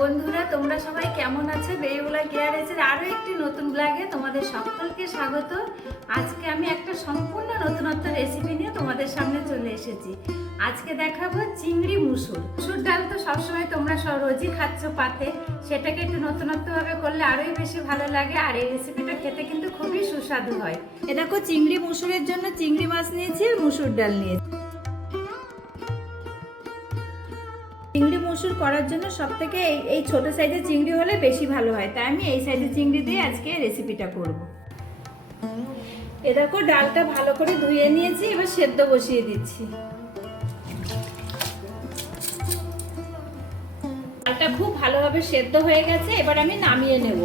বন্ধুরা তোমরা সবাই কেমন আছো? বেবিগুলা কেয়ারের আরো একটি নতুন ব্লগে তোমাদের সকলকে স্বাগত। আজকে আমি একটা সম্পূর্ণ নতুনত্ব রেসিপি নিয়ে তোমাদের সামনে চলে এসেছি। আজকে দেখাবো চিংড়ি মুসুর। মুসুর ডাল তো সবসময় তোমরা রোজই খাচ্ছ পাতে, সেটাকে একটু নতুনত্ব ভাবে করলে আরোই বেশি ভালো লাগে। আর এই রেসিপিটা খেতে কিন্তু খুবই সুস্বাদু হয়। এ দেখো, চিংড়ি মুসুরের জন্য চিংড়ি মাছ নিয়েছি, মুসুর ডাল নিয়েছি। চিংড়ি মুসুর করার জন্য সবথেকে এই ছোট সাইজের চিংড়ি হলে বেশি ভালো হয়, তাই আমি এই সাইজের চিংড়ি দিয়ে আজকে রেসিপিটা করব। এ দেখো, ডালটা ভালো করে ধুয়ে নিয়েছি, এবার সেদ্ধ বসিয়ে দিচ্ছি। ডালটা খুব ভালোভাবে সেদ্ধ হয়ে গেছে, এবার আমি নামিয়ে নেব।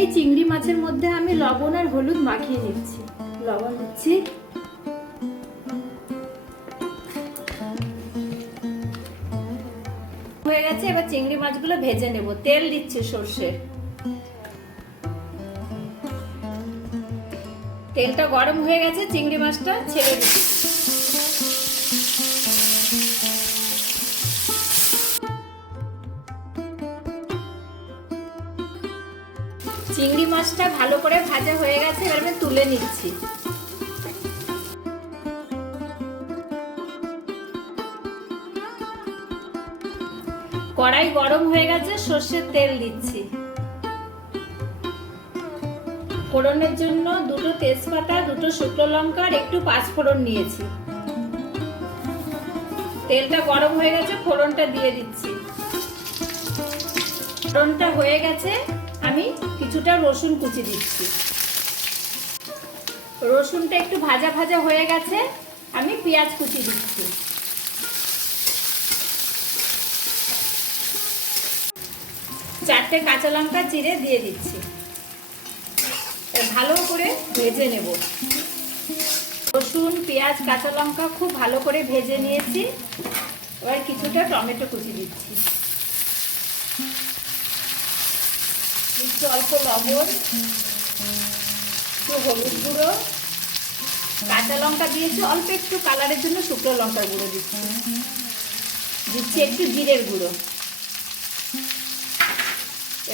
এই চিংড়ি মাছের মধ্যে আমি লবণ আর হলুদ মাখিয়ে নিচ্ছি। লবণ দিচ্ছি, হয়ে গেছে। এবার চিংড়ি মাছগুলো ভেজে নেব। তেল দিচ্ছি সর্ষের। তেলটা গরম হয়ে গেছে, চিংড়ি মাছটা ছেড়ে দিচ্ছি। চিংড়ি মাছটা ভালো করে ভাজা হয়ে গেছে, এবার আমি তুলে নিচ্ছি। কড়াই গরম হয়ে গেছে, সর্ষের তেল দিচ্ছি। ফোড়নের জন্য দুটো তেজপাতা, দুটো শুকনো লঙ্কা আর একটু পাঁচফোড়ন নিয়েছি। তেলটা গরম হয়ে গেছে, ফোড়নটা দিয়ে দিচ্ছি। ফোড়নটা হয়ে গেছে, আমি কিছুটা রসুন কুচি দিচ্ছি। রসুনটা একটু ভাজা ভাজা হয়ে গেছে, আমি পেঁয়াজ কুচি দিচ্ছি। চারটে কাঁচা লঙ্কা চিড়ে দিয়ে দিচ্ছি। ভালো করে ভেজে নেব। রসুন, পেঁয়াজ, কাঁচা লঙ্কা খুব ভালো করে ভেজে নিয়েছি। এবার কিছুটা টমেটো কুচি দিচ্ছি। একটু অল্প লবণ, একটু হলুদ গুঁড়ো, কাঁচা লঙ্কা দিয়েছি অল্প একটু কালারের জন্য শুকনো লঙ্কার গুঁড়ো দিচ্ছি। দিচ্ছি একটু জিরের গুঁড়ো।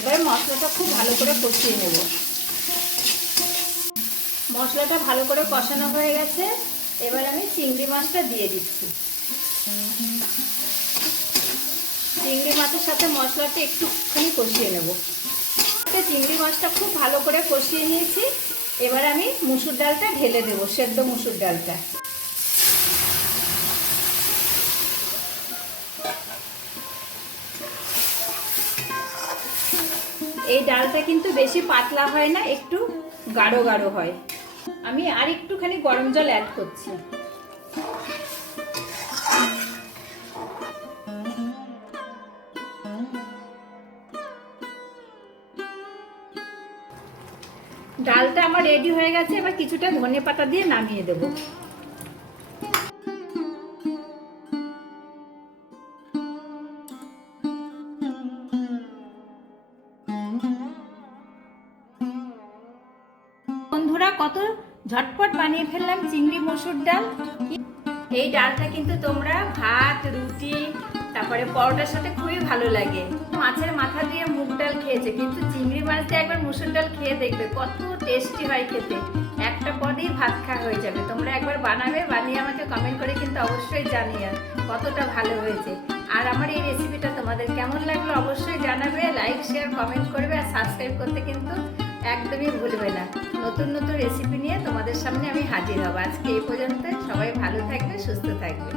এবার মশলাটা খুব ভালো করে কষিয়ে নেব। মশলাটা ভালো করে কষানো হয়ে গেছে, এবার আমি চিংড়ি মাছটা দিয়ে দিচ্ছি। চিংড়ি মাছের সাথে মশলাটা একটুখানি কষিয়ে নেব। চিংড়ি মাছটা খুব ভালো করে কষিয়ে নিয়েছি, এবার আমি মুসুর ডালটা ঢেলে দেব, সেদ্ধ মুসুর ডালটা। এই ডালটা কিন্তু বেশি পাতলা হয় না, একটু গাঢ় গাঢ় হয়। আমি আর একটুখানি গরম জল অ্যাড করছি। ডালটা আমার রেডি হয়ে গেছে, এবার কিছুটা ধনেপাতা দিয়ে নামিয়ে দেব। বন্ধুরা, কত ঝটপট বানিয়ে ফেললাম চিংড়ি মসুর ডাল। এই ডালটা কিন্তু তোমরা ভাত, রুটি, তারপরে পরোটার সাথে খুবই ভালো লাগে। মাছের মাথা দিয়ে মুগ ডাল খেয়েছে, কিন্তু চিংড়ি মাছ দিয়ে একবার মুসুর ডাল খেয়ে দেখবে, কত টেস্টি হয় খেতে। একটা পদেই ভাত খাওয়া হয়ে যাবে। তোমরা একবার বানাবে, বানিয়ে আমাকে কমেন্ট করে কিন্তু অবশ্যই জানিয়ে কতটা ভালো হয়েছে। আর আমার এই রেসিপিটা তোমাদের কেমন লাগলো অবশ্যই জানাবে। লাইক, শেয়ার, কমেন্ট করবে আর সাবস্ক্রাইব করতে কিন্তু একদমই ভুলবে না। নতুন নতুন রেসিপি নিয়ে তোমাদের সামনে আমি হাজির হব। আজকে এই পর্যন্ত। সবাই ভালো থাকবে, সুস্থ থাকবে।